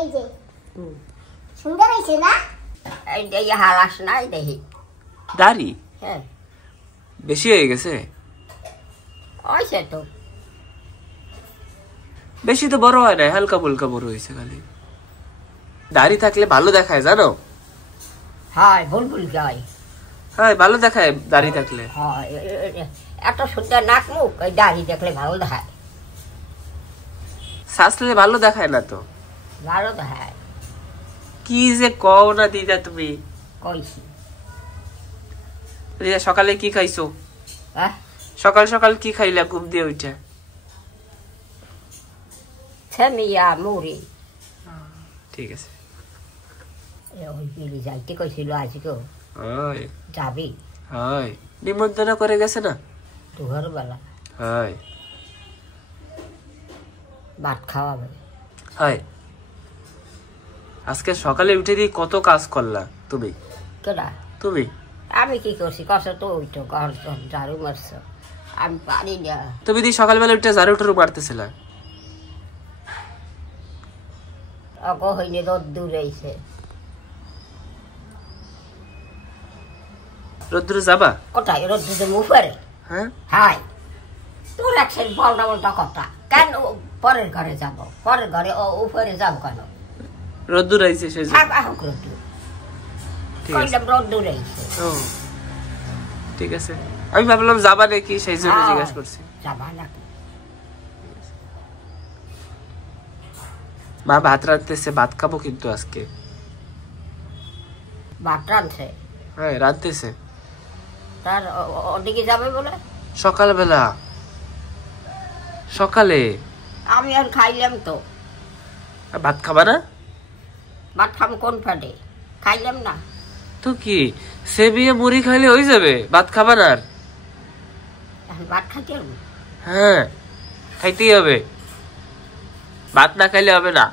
এই যে সুন্দর হইছে না? এই যে হালাস নাই দেখি দাড়ি হ্যাঁ বেশি হয়ে গেছে। হয়েছে তো বেশি তো বড় হয় না, হালকা ফুলকা বড় হয়েছে খালি। দাড়ি থাকলে ভালো দেখায় জানো? হয় বুলবুল গায়। হ্যাঁ ভালো দেখায় দাড়ি থাকলে। হয় এত সুন্দর নাক মুখ ওই দাড়ি দেখলে ভালো দেখায়। শাসলে ভালো দেখায় না তো। ভালো দেখায় কি যে কও না দিদা তুমি। কইছি দিদা সকালে কি খাইছো? হ্যাঁ সকাল সকাল কি খাইলা ঘুম দিয়ে উঠে? সেমিয়া মুড়ি। ঠিক আছে। ওই বিলি যাইতে কইছিল আজকে হয় যাবি? হয় নিমন্ত্রণ করে গেছে না দুপুর বেলা? হয় ভাত খাওয়াবে। হয় আজকে সকালে উঠে দিয়ে কত কাজ করলা তুমি? কেডা? তুমি। আমি কি করছি? কষ্ট তো ওই তো ঘর ঝাড়ু মারছ, আমি পারি না। তুমি দি সকালবেলা উঠে ঝাড়ু টাড়ু মারতেছিলা। অগ হইনি রোদ দূর হইছে। রোদ্দুরে যাবা? কোথায় রোদ দিতে মুখেরে? হ্যাঁ হাই তোর একসাথে বলটা বলটা কথা কেন? পরের ঘরে যাব, পরের ঘরে ও উপরে যাব কেন? রোদ্দুর আইছে সেই জন্য। আহুক রোদ্দুর ঠিক আছে। কইলাম রোদ্দুর হইছে। ও ঠিক আছে, আমি ভাবলাম যাবা নাকি সেই জন্য জিজ্ঞাসা করছি। যাবা নাকি? মা ভাত রাঁধতেছে, ভাত খাবো কিন্তু আজকে। ভাত রাঁধছে? হ্যাঁ রাঁধতেছে। তার ওদিকে যাবে বলে? সকালবেলা সকালে। আমি আর খাইলাম তো। ভাত খাবা না? ভাত খাবো কোন ফাটে? খাইলাম না তো কি সেবিয়ে মুড়ি খাইলে হয়ে যাবে, ভাত খাবা না? আর এখন ভাত খাইতে হবে? হ্যাঁ খাইতেই হবে, ভাত না খাইলে হবে না।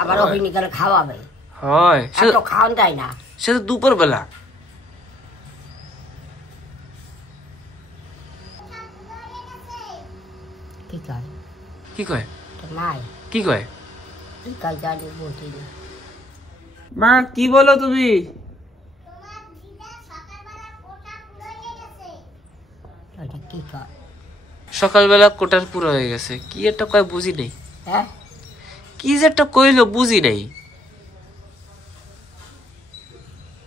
আবার ওই নিকালে খাওয়াবে? হয় এত খাওয়ান যায় না। সে তো দুপুর বেলা। কি কয়? কি কয়? নাই কি কয়? কি কয় জানি বলছি না। মা কি বলো তুমি? ওইটা কি কয়? সকালবেলা কোটার পুরো হয়ে গেছে, কি একটা কয় বুঝি নেই। হ্যাঁ কি যে একটা কইলো বুঝি নেই।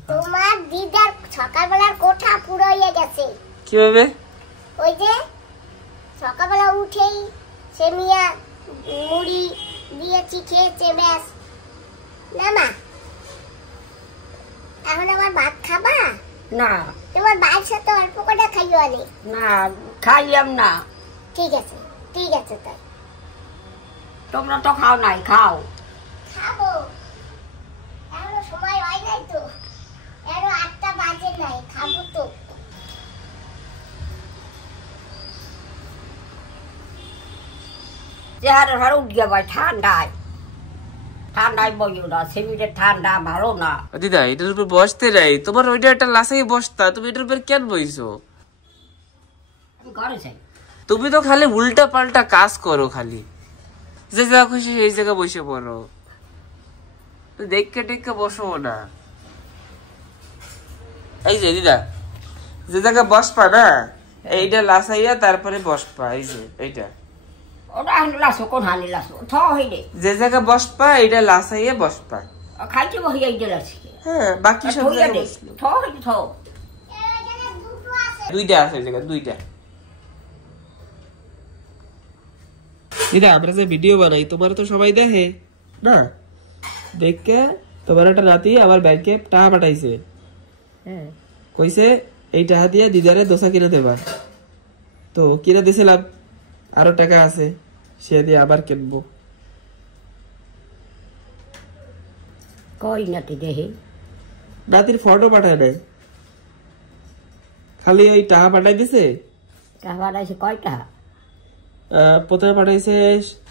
তোমার দিদার সকালবেলার কোঠা পুরো হয়ে গেছে। কিভাবে? ওই যে সকালবেলা উঠেই সেমিয়া মুড়ি দিয়েছি, খেয়েছে, ব্যাস। না মা এখন আবার ভাত খাবা? না তোমার ভাইয়ের সাথে অল্প করে খাইও আনে। না খাইলাম না। ঠিক আছে তাই। তোমরা তো খাও নাই, খাও। খাবো, এখনো সময় হয় নাই তো, এখনো 8টা বাজে নাই, খাবো তো। চেহারা হার উঠিয়ে ভাই ঠান্ডায় বইও না, সেমিটে ঠান্ডা ভালো না। দিদা এটার উপর বসতে নাই, তোমার ওইটা একটা লাসাই বসতা, তুমি এটার উপর কেন বইছো? আমি ঘরে যাই। তুমি তো খালি উল্টা পাল্টা কাজ করো, খালি যে জায়গা খুশি সেই জায়গা বসে পড়ো, দেখে টেকে বসো না। এই যে দিদা যে জায়গা বসপা না, এইটা লাসাইয়া তারপরে বসপা। এই যে এইটা ওটা হানি লাসো, কোন হানি লাসো? থ হইলে যে জায়গা বসপা এইটা লাসাইয়া বসপা। খাইতে বহিয়া এই লাসি। হ্যাঁ বাকি সব জায়গা বসলো। থ হইলে থ। এখানে দুটো আছে। দুইটা আছে জায়গা, দুইটা। দিদা আমরা যে ভিডিও বানাই তোমার তো সবাই দেখে না, দেখে তোমার একটা নাতি আবার ব্যাংকে টাকা পাঠাইছে। হ্যাঁ কইছে এই টাকা দিয়ে দিদারে দোসা কিনে দেবা, তো কিনে দিছিলাম, আরো টাকা আছে সে দিয়ে আবার কিনবো। কই নাতি দেখি? নাতির ফটো পাঠায় নাই, খালি ওই টাকা পাঠাই দিছে। টাকা আছে কয়টা? প্রথমে পাঠাইছে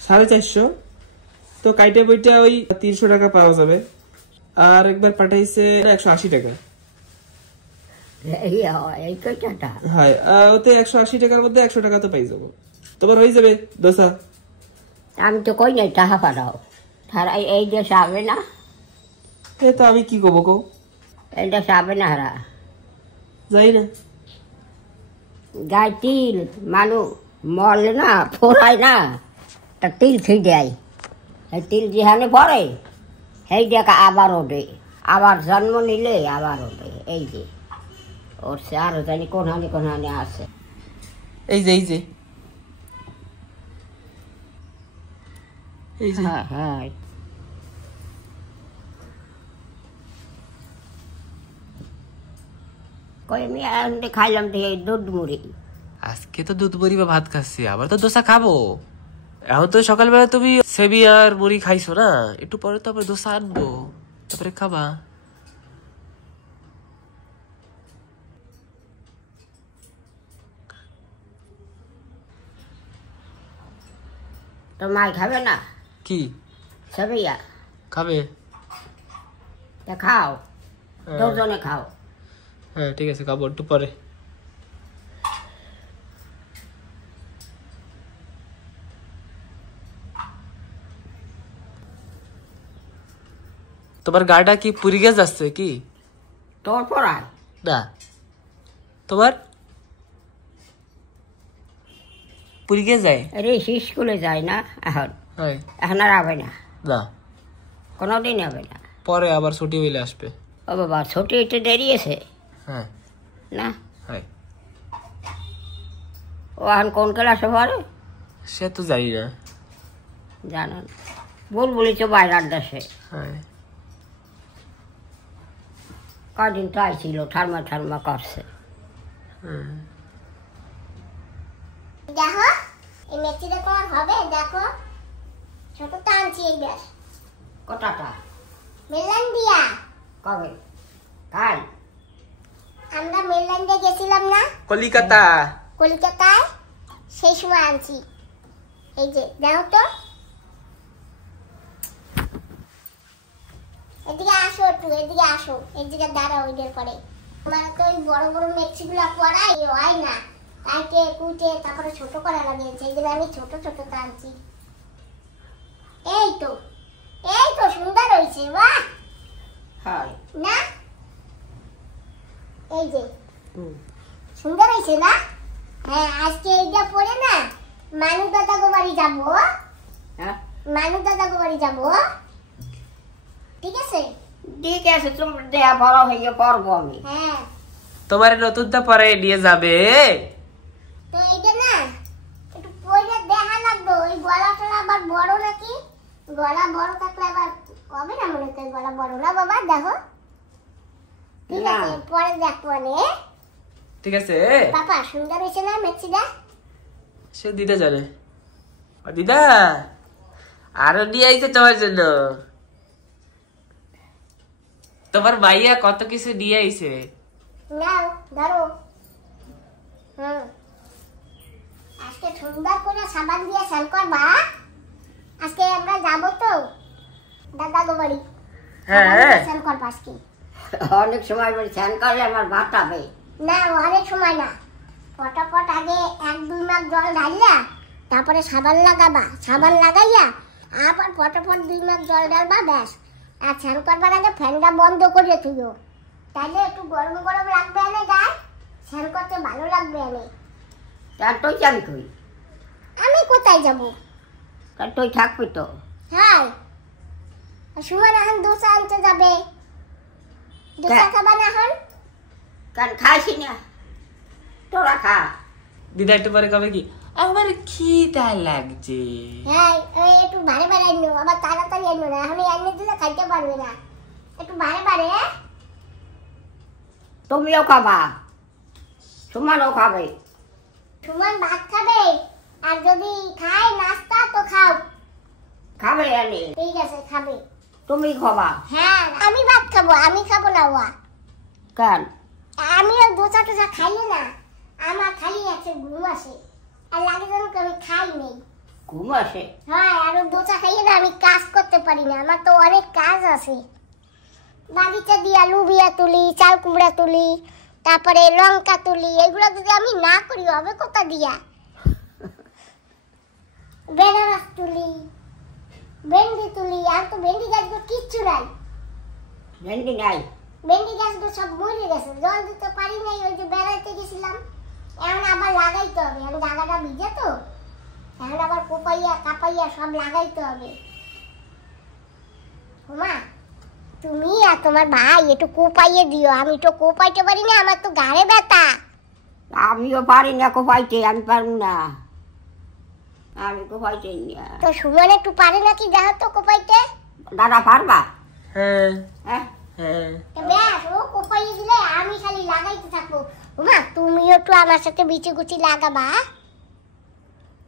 450, তো কাইটে বইটা ওই 300 টাকা পাওয়া যাবে। আর একবার পাঠাইছে 180 টাকা। এই কয়টা? হ্যাঁ ওতে 180 টাকার মধ্যে 100 টাকা তো পাই যাবো, তোমার হয়ে যাবে দোসা। আমি তো কই নাই টাকা পাঠাও। হারা এই দেশে হবে না, এ তো আমি কি করবো কো, এই দেশে হবে না হারা। যাই না। গায়ে তিল মানুষ মরলে না ফোড়ায় না, তা তিল খেয়ে দেয়। এই তিল যেখানে পড়ে সেই দেখা আবার ওঠে, আবার জন্ম নিলে আবার ওঠে। এই যে ওর সে আরো জানি কোনখানে আছে। এই যে এই যে এই যে হ্যাঁ হ্যাঁ, কই আমি এখন খাইলাম দিয়ে দুধ মুড়ি। আজকে তো দুধ মুড়ি বা ভাত খাচ্ছি, আবার তো দোসা খাবো। এখন তো সকালবেলা তুমি সেবি আর মুড়ি খাইছো না, একটু পরে তো আবার দোসা আনবো, তারপরে খাবা। তো মাই খাবে না কি সবিয়া? খাবে? তা খাও, হ্যাঁ। দুজনে খাও। হ্যাঁ ঠিক আছে, খাবো একটু পরে। তোমার গাটা কি পুরি গেছে যাচ্ছে কি? তোর পড়ায় না, তোমার পুরি গেছে যায়? রে স্কুলে যায় না এখন, হ্যাঁ এখন আর হবে না, না, কোনোদিন হবে না। পরে আবার ছুটি হইলে আসবে। ও বাবা ছুটি একটু দেরি আছে হ্যাঁ না? হ্যাঁ, ও এখন কোন ক্লাসে পড়ে সে তো জানি না। জানো না, বলি তো বাইরের দেশে হ্যাঁ কদিন তো আইছিল, ঠারমা করছে। দেখো এই মেথিটা তোমার হবে, দেখো ছোট তো আনছি এইবার। কটাটা মেলান্ডিয়া, কবে কাল? আমরা মেলান্ডিয়া গেছিলাম না কলিকাতা। কলকাতায়, সেই সময় আনছি। এই যে দেখো তো, এদিকে আসো একটু, এদিকে আসো, এদিকে দাঁড়াও। ওইটার পরে আমার তো ওই বড় বড় মেথিগুলো পড়াই হয় না, কাইটে কুটে তারপরে ছোট করা লাগে, সেই জন্য আমি ছোট ছোট আনছি। এই তো সুন্দর হয়েছে, বাহ হ্যাঁ না? এই যে সুন্দর হয়েছে না? হ্যাঁ, আজকে এইটা পরে না মানু দাদা গো বাড়ি যাবো, হ্যাঁ মানু দাদা গো বাড়ি যাবো, ঠিক আছে? ঠিক আছে, তোমার দেয়া বড় হয়ে পড়বো আমি। হ্যাঁ, তোমার নতুনটা পরে নিয়ে যাবে। তো এইটা না একটু পরে দেখা লাগবে। ওই গলাটা আবার বড় নাকি, গলা বড় থাকলে আবার হবে না, মনে হচ্ছে গলা বড় না বাবা। দেখো ঠিক না। আছে, পরে দেখবো নে। ঠিক আছে, পাপা সুন্দর হয়েছে না মেথিটা? সে দিদা জানে। ও দিদা আরো নিয়ে আইছে তোমার জন্য। তোমার মাইয়া কত কিছু নিয়ে আইছে। নাও ধরো। আজকে সুন্দর করে সাবান দিয়ে স্নান করবা। আজকে আমরা যাবো তো দাদা গো বাড়ি, হ্যাঁ স্নান করবা আজকে। অনেক সময় বলে স্নান করলে আমার ভাত হবে না, অনেক সময় না, পটাপট আগে 1-2 মাস জল ঢাললা, তারপরে সাবান লাগাবা, সাবান লাগাইয়া আবার পটাপট 2 মাস জল ঢালবা, ব্যাস। আর স্নান করবার আগে ফ্যানটা বন্ধ করে তুইও, তাহলে একটু গরম গরম লাগবে এনে গায়ে, স্নান করতে ভালো লাগবে এনে। তার তুই জানি কই, আমি কোথায় যাব? তার তুই থাকবি তো। হ্যাঁ, সুমন এখন দোসা আনতে যাবে, দোসা খাবা না এখন? কারণ খাইছি না, তোরা খা। দিদা একটু পরে কবে কি আমার খিদা লাগছে। হ্যাঁ, এই একটু ভারে ভারে আনো, আবার তাড়াতাড়ি আনো না, এখন এনে দিলে খাইতে পারবে না, একটু ভারে ভারে। তুমিও খাবা, সুমনও খাবে। সুমন ভাত খাবে, আর যদি খায় নাস্তা তো খাও। খাবে এনে, ঠিক আছে খাবে। তুমি খাবা। হ্যাঁ, আমি ভাত খাবো, আমি খাবো না ওয়া। কেন? আমিও দোসা টোসা খাই না, আমার খালি আছে ঘুম আসে, আর লাগে যেন আমি খাই নেই। ঘুম আসে? হ্যাঁ, আর দোসা খাইয়ে না আমি কাজ করতে পারি না, আমার তো অনেক কাজ আছে। বাগিচা দিয়া লুবিয়া তুলি, চাল কুমড়া তুলি, তারপরে লঙ্কা তুলি, এগুলো যদি আমি না করি হবে কোথা দিয়া? বেনারস তুলি, ভেন্ডি তুলি, আর তো ভেন্ডি গাছগুলো কিচ্ছু নাই। ভেন্ডি নাই, ভেন্ডি গাছগুলো সব মরে গেছে, জল দিতে পারি নাই, ওই যে বেড়াইতে গেছিলাম। এখন আবার লাগাইতে হবে, এখন জায়গাটা ভিজে তো, এখন আবার কোপাইয়া কাপাইয়া সব লাগাইতে হবে। মা তুমি আর তোমার ভাই একটু কোপাইয়ে দিও, আমি তো কোপাইতে পারি না, আমার তো গাড়ে ব্যথা। আমিও পারি না কোপাইতে, আমি পারবো না, আমি কোপাইতে না। তো সুমন একটু পারে নাকি দেখো তো কোপাইতে। দাদা পারবা? হ্যাঁ হ্যাঁ হ্যাঁ ব্যাস ও কোপাইয়ে দিলে আমি খালি লাগাইতে থাকবো। মা তুমিও একটু আমার সাথে বিচি গুচি লাগাবা।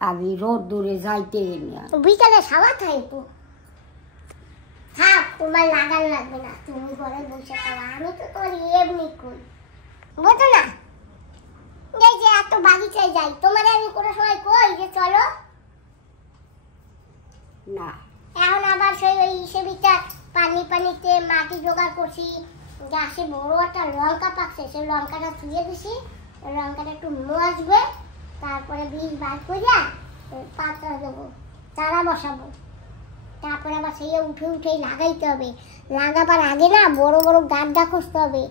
আমি রোদ দূরে যাইতে না। বিকালে সাওয়া খাইবো। থাক তোমার লাগান লাগবে না, তুমি ঘরে বসে খাওয়া, আমি তো তোমার এমনি করি বুঝো না। এই যে এত বাগিচায় যাই, তোমার আমি কোনো সময় কই যে চলো না, এখন আবার সেই ওই সেবিটা পানিতে মাটি জোগাড় করছি, গাছে বড় একটা লঙ্কা পাকছে, সেই লঙ্কাটা ছুঁয়ে দিছি, লঙ্কাটা একটু মজবে, তারপরে বীজ বার করিয়া পাতা দেবো, চারা বসাবো, তারপরে আবার সেই উঠেই লাগাইতে হবে। লাগাবার আগে না বড় বড় গাড্ডা খুঁজতে হবে,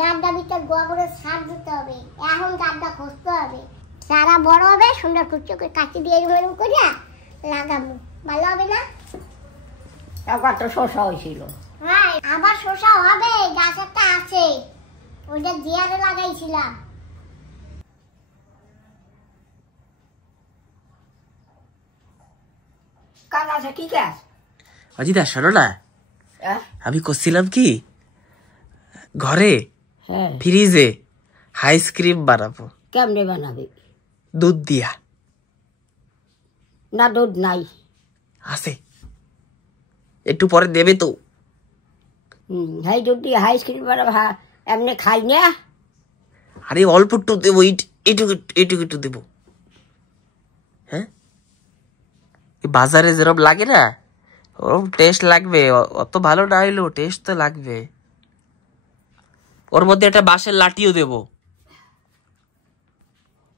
গাড্ডা ভিতরে গোবরে সার দিতে হবে, এখন গাড্ডা খুঁজতে হবে, চারা বড় হবে, সুন্দর কুচি করে কাটি দিয়ে এরকম করিয়া লাগাবো, ভালো হবে না? একবার তো শসা হয়েছিল। হ্যাঁ আবার শসা হবে, গাছ একটা আছে, ওইটা জিয়ারে লাগাইছিলাম। কাজ আছে কি কাজ? অজিদা শোনো না, আমি করছিলাম কি ঘরে হ্যাঁ, ফ্রিজে আইসক্রিম বানাবো। কেমনে বানাবি? দুধ দিয়া। না দুধ নাই। আছে, একটু পরে দেবে তো। হাই দুধ দিয়ে আইসক্রিম বানাবো? এমনি খাই না। আরে অল্প একটু দেবো, এইটুকু একটু দেবো। হ্যাঁ বাজারে যেরকম লাগে না ওরকম টেস্ট লাগবে, অত ভালো না হইলেও টেস্ট তো লাগবে। ওর মধ্যে একটা বাঁশের লাঠিও দেবো।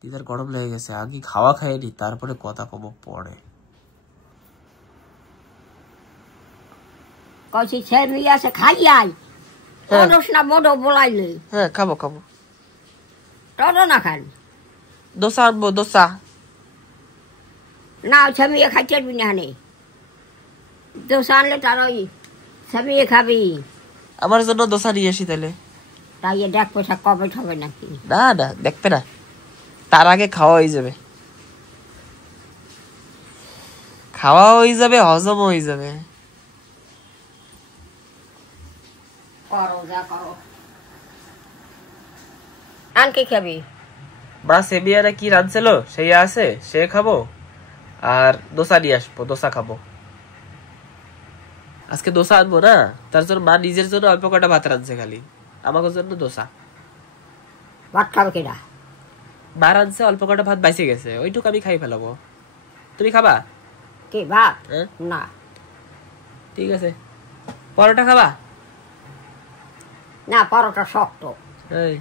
দিদার গরম লেগে গেছে, আগে খাওয়া খাইনি, তারপরে কথা কব পরে। কইছি ছেলে আছে খাই আই, তোরস না বড় বলাইলে। হ্যাঁ খাবো। তোর না খান? দোসা আনবো, দোসা। না ছামিয়ে খাইতে পারবি না, হানে দোসা আনলে তার ওই ছামিয়ে খাবি। আমার জন্য দোসা নিয়ে আসি তাহলে। তাই দেখ পয়সা কবে হবে নাকি? না দেখবে না, তার আগে খাওয়া হয়ে যাবে, হজম হয়ে যাবে। করো যা করো। আন কি খাবি? মা সেবিয়ারা কি রাঁধছিল সেই আছে, সে খাবো, আর দোসা নিয়ে আসবো, দোসা খাবো। আজকে দোসা আনবো না, তার জন্য মা নিজের জন্য অল্প কটা ভাত রাঁধছে, খালি আমাকে জন্য দোসা। ভাত খাবে কিনা? মা রাঁধছে, অল্প কটা ভাত বাইসে গেছে, ওইটুকু আমি খাই ফেলাবো। তুমি খাবা? কি ভাত? হ্যাঁ না ঠিক আছে। পরোটা খাবা? না, পরোটা শক্ত। এই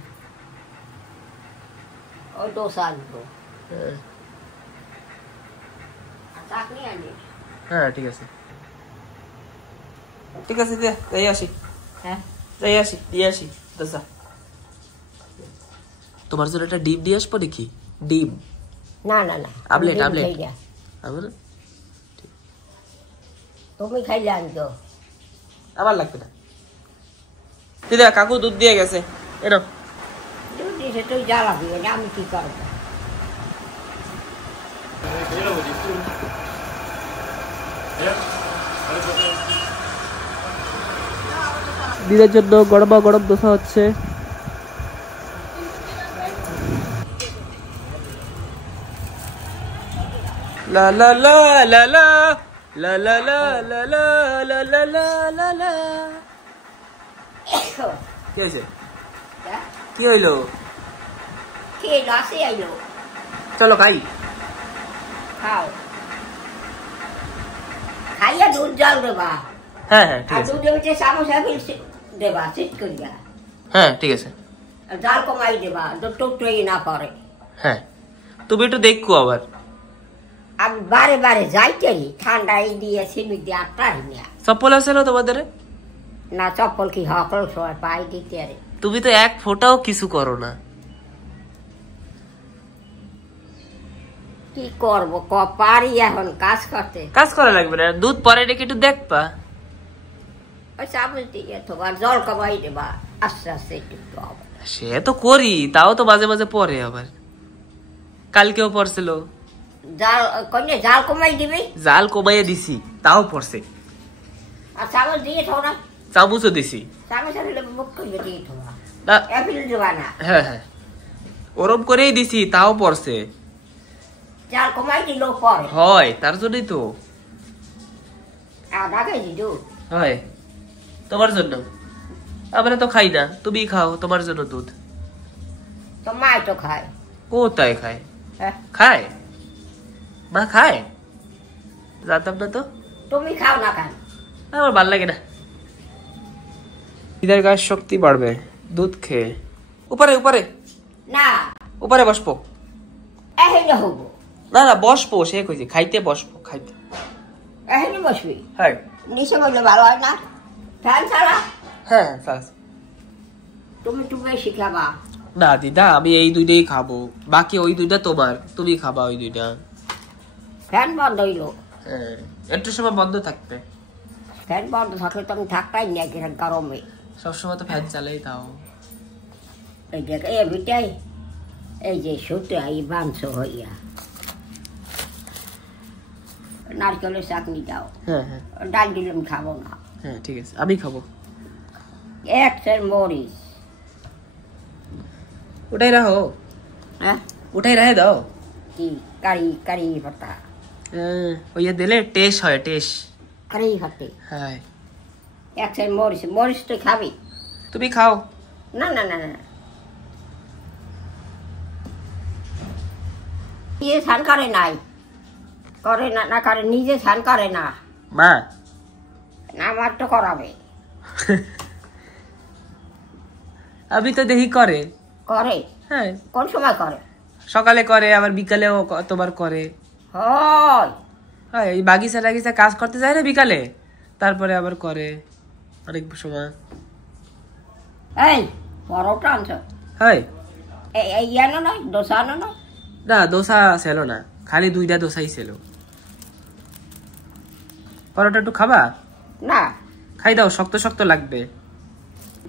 ওই দোসা আনবো। হ্যাঁ, চাটনি আনিস? হ্যাঁ ঠিক আছে যাই আসি। হ্যাঁ যাই আসি, দিয়ে আসি দোসা। তোমার জন্য একটা ডিম দিয়ে আসবো নাকি? ডিম না না না, আমলেট ডিম আমলেট খাই না। আমার তুমি খাইলে আনতো। আমার লাগবে না। দিদা কাকু দুধ দিয়ে গেছে, এনো। দুধ দিছে তুই জ্বালাবি, আমি কি করবো? দিদার জন্য গরমা গরম দোসা হচ্ছে। লা লা লা লা লা লা লা লা লা লা লা লা লা লা লা। কি হয়েছে? কি হইলো? কি আসে আইলো? চলো খাই। খাও, খাইয়া দুধ জল দেবা, হ্যাঁ ঠিক আর আছে। দুধের ভিতরে চামচা দেবা চিট করিয়া, হ্যাঁ ঠিক আছে। আর জাল কমাই দেবা, দুধ টুকটুই না পড়ে। হ্যাঁ তুমি একটু দেখো আবার। আমি বারে বারে যাইতেই ঠান্ডা এই দিয়ে সিমি দিয়ে আর পারি না। চপ্পল আছে না তোমাদের? না চপ্পল কি হকল সময় পাই দিতে আরে। তুমি তো এক ফোঁটাও কিছু করো না। কি করবো পারি এখন কাজ করতে। কাজ করা লাগবে না, দুধ পরে রেখে একটু দেখবা। ওই চামচ দিয়ে তোমার জল কমাই দেবা আস্তে আস্তে একটু হবে। সে তো করি, তাও তো মাঝে মাঝে পরে আবার। কালকেও পড়ছিল। জাল কইলে জাল কমাই দিবি? জাল কমাইয়ে দিছি, তাও পড়ছে। আর চামচ দিয়ে থো না? চামচও দিছি। চামচ আসলে মুখ করে দিয়ে থো না, অ্যাপিল দেবা না? হ্যাঁ হ্যাঁ ওরম করেই দিছি, তাও পড়ছে। জাল কমাই দিল পরে হয়, তার জন্যই তো। আধা কেজি দুধ হয় তোমার জন্য। আমরা তো খাই না, তুমি খাও, তোমার জন্য দুধ। তো মাই তো খায়। কোথায় খায়? হ্যাঁ খায়, মা খায়, জানতাম না তো। তুমি খাও না কেন? আমার ভাল লাগে না। দিদার গায়ের শক্তি বাড়বে দুধ খেয়ে। উপরে উপরে না উপরে বসবো। এখানে হবো না না বসবো, সে কইছি খাইতে বসবো, খাইতে। এখানে বসবি? হ্যাঁ নিচে বললে ভালো হয় না? ফ্যান ছাড়া? হ্যাঁ। তুমি একটু বেশি খাবা। না দিদা, আমি এই দুইটাই খাবো, বাকি ওই দুইটা তোমার, তুমি খাবা ওই দুইটা। ফ্যান বন্ধ হইলো? হ্যাঁ, একটু সময় বন্ধ থাকবে। ফ্যান বন্ধ থাকলে তো আমি থাকতাই না গরমে। সবসময় তো ফ্যান চালাই, তাও। এই দেখ এ বিটাই এই যে শুতে এই মাংস হইয়া নারকেলের চাটনি দাও। হ্যাঁ হ্যাঁ ডাল দিলাম খাবো না। হ্যাঁ ঠিক আছে, আমি খাবো। এক সের মরিচ। ওটাই রাখো। হ্যাঁ ওটাই রেখে দাও। কি কারি কারি পাতা? ওই দিলে টেস্ট হয়, টেস্ট। কারি পাতে? হ্যাঁ। এক সের মরিচ। মরিচ তুই খাবি? তুমি খাও। না না না না নিজে স্নান করে নাই, করে না না করে নিজে স্নান করে না। মা না আমার তো করাবে। আমি তো দেখি করে। করে? হ্যাঁ কোন সময় করে? সকালে করে, আবার বিকালেও তোমার করে। হয় হ্যাঁ, এই বাগিচা টাগিচা কাজ করতে যায় না বিকালে, তারপরে আবার করে অনেক সময়। এই পরোটা আনছ? হয়। এই আনো নয়, দোসা আনো নয়? না দোসা ছিল না, খালি দুইটা দোসাই ছিল। পরোটা একটু খাবা? না খাই দাও, শক্ত শক্ত লাগবে।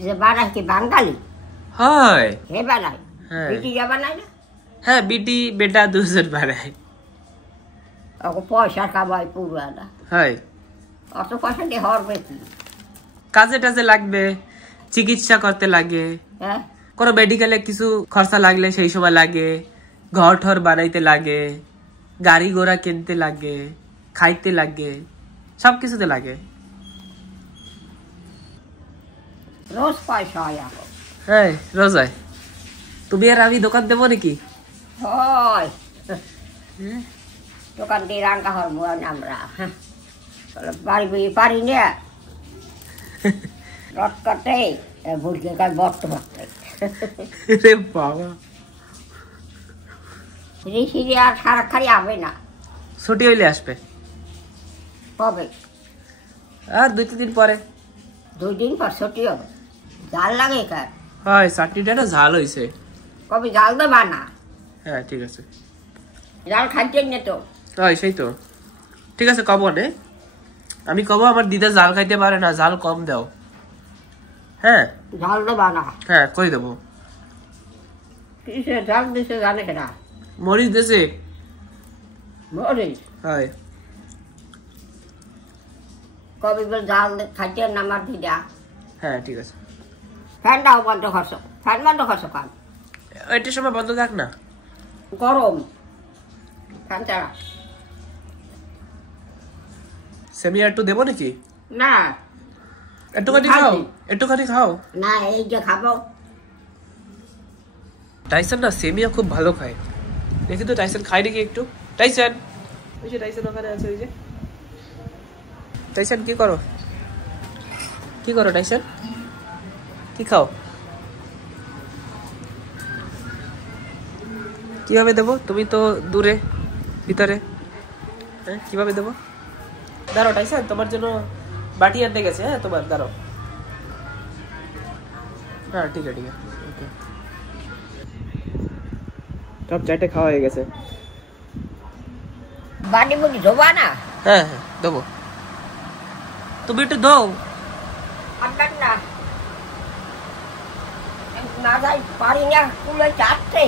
যে বানায় কি বাঙালি? হয়। হে বানায়? হ্যাঁ। বিটিরা বানায় না? হ্যাঁ, বিটি বেটা দুজন বানায়। ওকে পয়সা খাবাই পুরো না। হয়। অত পয়সা দিয়ে হরবে কি? কাজে টাজে লাগবে, চিকিৎসা করতে লাগে, হ্যাঁ কোনো মেডিকেলে কিছু খরচা লাগলে সেই সময় লাগে, ঘর ঠর বানাইতে লাগে, গাড়ি ঘোড়া কিনতে লাগে, খাইতে লাগে, সবকিছুতে লাগে। রোজ পয়সা হয় এখন। হ্যাঁ রোজ হয়। তুমি আর আমি দোকান দেবো নাকি? হয় দোকান দিয়ে রান্না হরবো আমরা। বাড়ি বই পারি না রট কাটে বুড়কে কাজ বর্ত করতে। বাবা, ঋষিরে আর সারা খালি হবে না। ছুটি হইলে আসবে। কবে? আর 2-3 দিন পরে। 2 দিন পর ছুটি হবে? জাল লাগে কার? হয়, চাটনিটা না ঝাল হয়েছে। কবে জাল দেবা না? হ্যাঁ ঠিক আছে। জাল খাইতেন না তো? হয় সেই তো। ঠিক আছে কব নে, আমি কব আমার দিদা জাল খাইতে পারে না, জাল কম দাও। হ্যাঁ জাল দেবা না? হ্যাঁ কই দেবো। কিসে জাল দিছে জানে কেনা? মরিচ দেশে। মরিচ? হয়। কবে বল জাল খাইতেন না আমার দিদা? হ্যাঁ ঠিক আছে। ফ্যানটাও বন্ধ করছো? ফ্যান বন্ধ করছো কান? এটার সময় বন্ধ থাক না, গরম। ফ্যান ছাড়া সেমিয়া একটু দেবো নাকি? না একটুখানি খাও, একটুখানি খাও। না এই যে খাবো। টাইসন না সেমিয়া খুব ভালো খায়, দেখি তো টাইসন খায় নাকি একটু। টাইসন, ওই যে টাইসন ওখানে আছে, ওই যে টাইসন। কি করো, কি করো টাইসন? কি খাও? কিভাবে দেবো? তুমি তো দূরে, ভিতরে। কিভাবে দেবো? দাঁড়ো টাইসান, তোমার জন্য বাটি আনতে গেছে। হ্যাঁ তোমার দাঁড়ো। হ্যাঁ ঠিক আছে ওকে। সব চারটে খাওয়া হয়ে গেছে। বাড়ি বুড়ি ধোবা না? হ্যাঁ হ্যাঁ দেবো। তুমি একটু দাও। আপনার না না যাই পারি না, কুলে চাচ্ছে।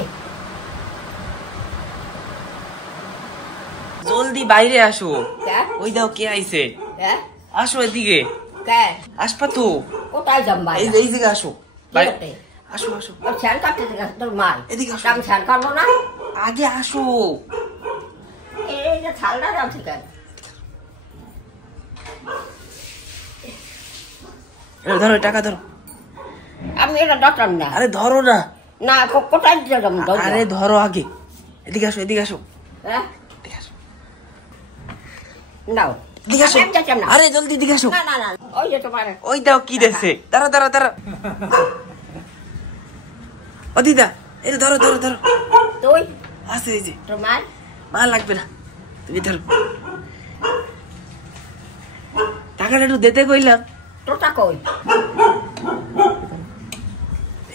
জলদি বাইরে আসো। কে? ওই দাও কে আইছে। হ্যাঁ আসো এদিকে। কে? আসবা তো। কোথায় যাম ভাই? এই দিকে আসো। বাইরে আসো আসো। স্যান কাটতে দিকে তোর মাল এদিকে আসো। আমি স্যান কাটবো না। আগে আসো। এই যে ছালটা যাচ্ছে কেন? ধরো টাকা ধরো। আমি এটা ডটাম না। আরে ধরো না। না কোথায় যাম? আরে ধরো আগে। এদিকে আসো এদিকে আসো। হ্যাঁ এদিকে আসো। নাও এদিকে আসো। আমি যাচ্ছি না। আরে জলদি এদিকে আসো। না না না ওই যে তোমার ওই দাও কি দেছে। দাঁড়া দাঁড়া দাঁড়া। ও দিদা এটা ধরো ধরো ধরো। তুই আছে এই যে। তোমার মাল লাগবে না, তুমি ধরো। টাকাটা একটু দিতে কইলাম। তোটা কই?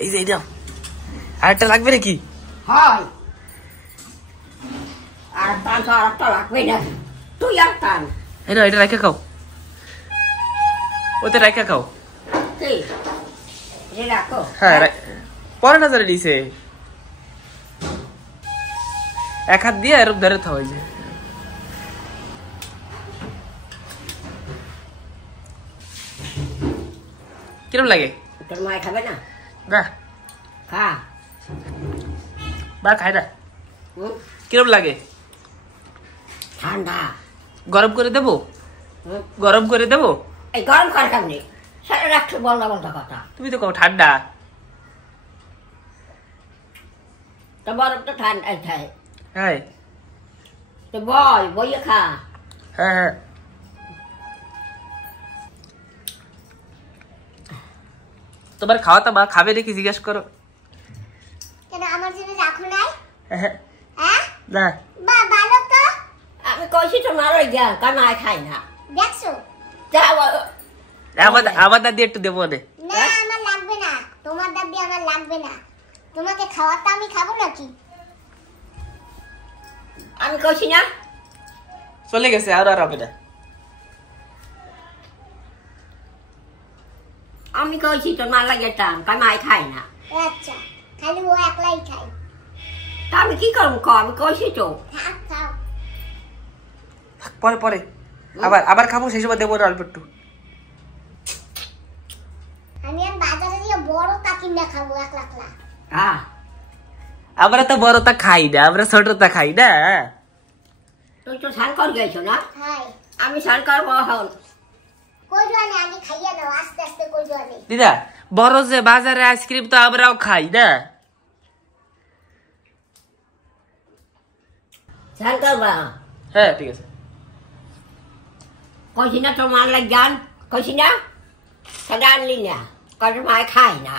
এই যে দাও। আরেকটা লাগবে নাকি? হয় আর টান আর একটা লাগবে না। তুই আর টান এই না, এটা রাখা খাও। ওতে রাখা খাও। কি রে রাখো? হ্যাঁ পরে না ধরে দিছে। এক হাত দিয়ে এরকম ধরে থাও। এই যে কিরম লাগে? তোর মায় খাবে না? না খা। বা খায় না। হুম? কিরম লাগে? ঠান্ডা। গরম করে দেবো? হুম? গরম করে দেবো? এই গরম করার কারণে সারা রাখছো বলটা বলটা কথা। তুমি তো কও ঠান্ডা। তো বরফ তো ঠান্ডা খায়। হ্যাঁ তো বইয়ে খা। হ্যাঁ হ্যাঁ। তোমার খাওয়া তো মা খাবে নাকি জিজ্ঞেস করো। কেন আমার জন্য রাখো নাই? হ্যাঁ হ্যাঁ না। বা ভালো তো। আমি কইছি তোমার ওই জ্ঞান কামাই খাই না। দেখছো? আমার দাদি একটু দেবো না। না আমার লাগবে না, তোমার দাবি আমার লাগবে না। তোমাকে খাওয়াতে আমি খাবো নাকি? আমি কইছি না। চলে গেছে আর হবে না। আমি কইছি তোমার লাগে টান কামাই খাই না। আচ্ছা খালি ও একলাই খাই। তা আমি কি করবো? আমি কইছি তো। থাক খাও। পরে পরে আবার খাবো, সেই সময় দেবো না অল্প একটু। আমি আর বাজারে গিয়ে বড় তা কিনে খাবো একলা একলা। হ্যাঁ আমরা তো বড়টা খাই না, আমরা ছোটটা খাই না। তুই তো স্নান কর গেছো না? হাই আমি স্নান করবো এখন। কই জানি আগে খাইয়া নাও, আস্তে আস্তে কই জানি। দিদা বড় যে বাজারে আইসক্রিম তো আমরাও খাই না। স্নান করবা? হ্যাঁ ঠিক আছে। কইছি না তোমার লাগে গান কইছি না? সেটা আনলি না, কত মায় খাই না।